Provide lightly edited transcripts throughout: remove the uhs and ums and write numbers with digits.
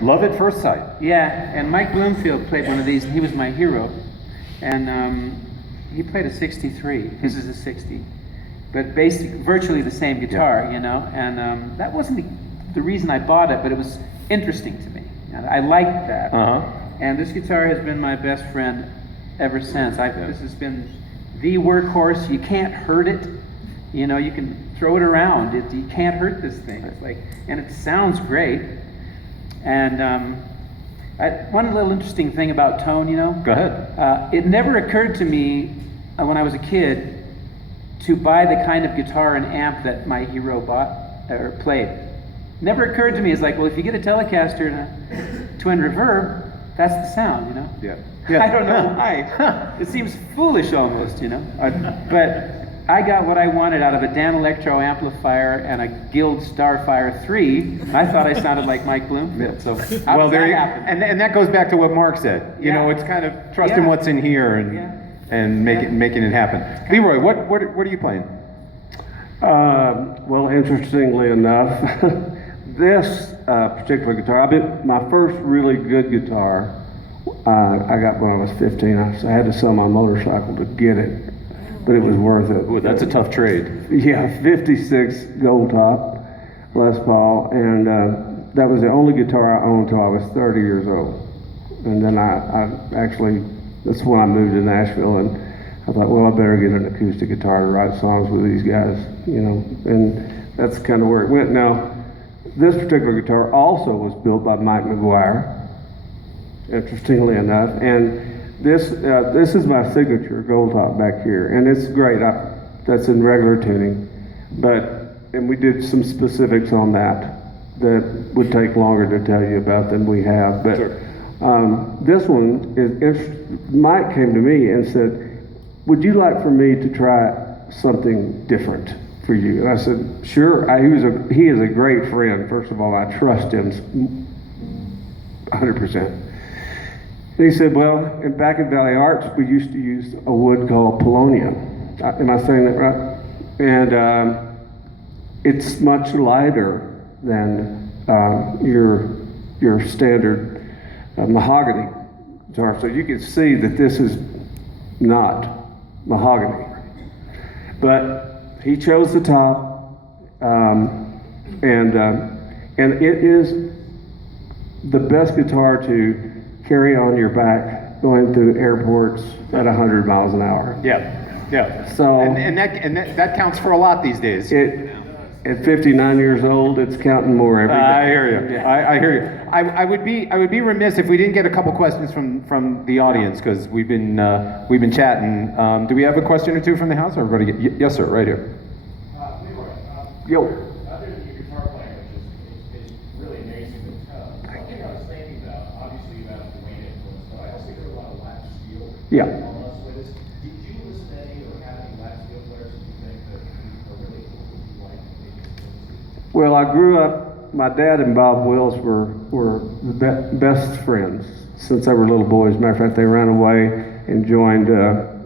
Love at First Sight. Yeah, and Mike Bloomfield played one of these, and he was my hero. And he played a 63. His is a 60. But basically, virtually the same guitar, you know. And that wasn't the reason I bought it, but it was interesting to me. And I liked that. And this guitar has been my best friend ever since. This has been the workhorse. You can't hurt it. You know, you can throw it around. You can't hurt this thing. It's like, and it sounds great. And one little interesting thing about tone, you know. Go ahead. It never occurred to me when I was a kid to buy the kind of guitar and amp that my hero bought or played. Never occurred to me. It's like, well, if you get a Telecaster and a twin reverb, that's the sound, you know. Yeah. I don't know why. It seems foolish almost, you know. But I got what I wanted out of a Danelectro amplifier and a Guild Starfire 3. And I thought I sounded like Mike Bloomfield. So well, there you and that goes back to what Mark said. You know, it's kind of trusting what's in here and making it happen. Leroy, what are you playing? Well, interestingly enough, this particular guitar, my first really good guitar, I got when I was 15. I had to sell my motorcycle to get it, but it was worth it. Ooh, that's a tough trade. Yeah, 56 Gold Top Les Paul, and that was the only guitar I owned until I was 30 years old. And then that's when I moved to Nashville, and I thought, well, I better get an acoustic guitar to write songs with these guys, you know, and that's kind of where it went. Now, this particular guitar also was built by Mike McGuire, interestingly enough, and this is my signature Gold Top back here, and it's great. That's in regular tuning, and we did some specifics on that would take longer to tell you about than we have. But this one Mike came to me and said, would you like for me to try something different for you? And I said, sure. He is a great friend. First of all, I trust him 100%. And he said, well, back in Valley Arts, we used to use a wood called polonium. Am I saying that right? And it's much lighter than your standard mahogany guitar. So you can see that this is not mahogany. But he chose the top, and it is the best guitar to carry on your back going through airports at 100 miles an hour. Yeah. So and that counts for a lot these days. At 59 years old, it's counting more every day. I hear you. I hear you. I would be remiss if we didn't get a couple questions from the audience, because we've been chatting. Do we have a question or two from the house? Everybody, yes, sir, right here. Leroy, Yo. other than your guitar playing, which is really amazing, one thing I was thinking about, obviously you have the Wayne influence, but I also hear a lot of lap steel. Yeah. Did you listen to any or have any lap steel players that you think that are really cool that you like? Well, I grew up, my dad and Bob Wills were the best friends since they were little boys. Matter of fact, they ran away and joined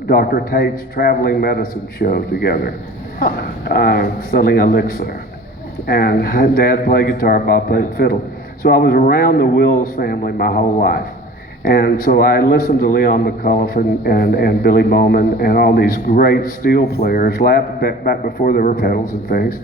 Dr. Tate's traveling medicine show together, selling elixir. And Dad played guitar, Bob played fiddle. So I was around the Wills family my whole life. And so I listened to Leon McCullough and Billy Bowman and all these great steel players back before there were pedals and things.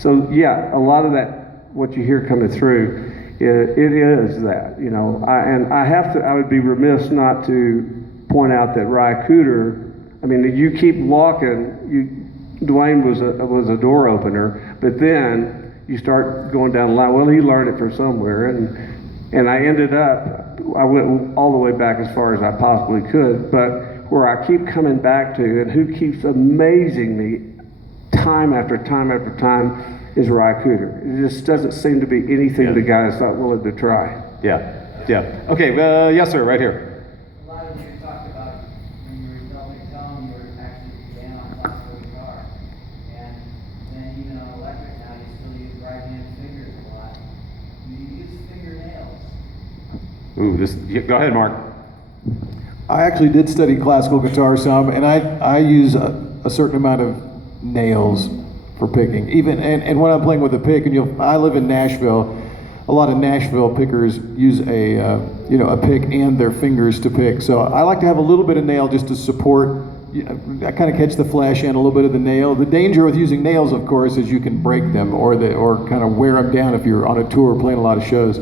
So yeah, a lot of that, what you hear coming through, it is that, you know. I would be remiss not to point out that Ry Cooder, I mean, you keep walking, Dwayne was a door opener, but then you start going down the line. Well, he learned it from somewhere, and I went all the way back as far as I possibly could, but where I keep coming back to, and who keeps amazing me time after time after time, is Ry Cooder. It just doesn't seem to be anything the guy is not willing to try. Yeah. Okay, yes, sir, right here. A lot of you talked about when you were developing tone, you were actually began on classical guitar. And then even on electric now, you still use right-hand fingers a lot. Do you use fingernails? Ooh, go ahead, Mark. I actually did study classical guitar some, and I use a certain amount of nails for picking. Even and when I'm playing with a pick, and I live in Nashville, a lot of Nashville pickers use a pick and their fingers to pick. So I like to have a little bit of nail just to support. I kind of catch the flesh and a little bit of the nail. The danger with using nails, of course, is you can break them or kind of wear them down if you're on a tour playing a lot of shows.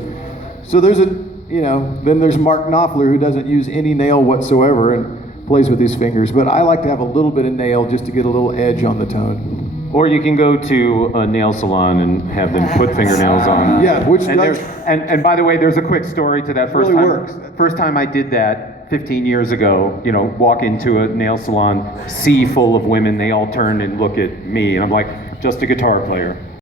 So then there's Mark Knopfler, who doesn't use any nail whatsoever and plays with his fingers. But I like to have a little bit of nail just to get a little edge on the tone. Or you can go to a nail salon and have them put fingernails on. Yeah, which and, does- and by the way, there's a quick story to that. First Really time, works. First time I did that 15 years ago, walk into a nail salon, sea full of women, they all turn and look at me, and I'm like, just a guitar player.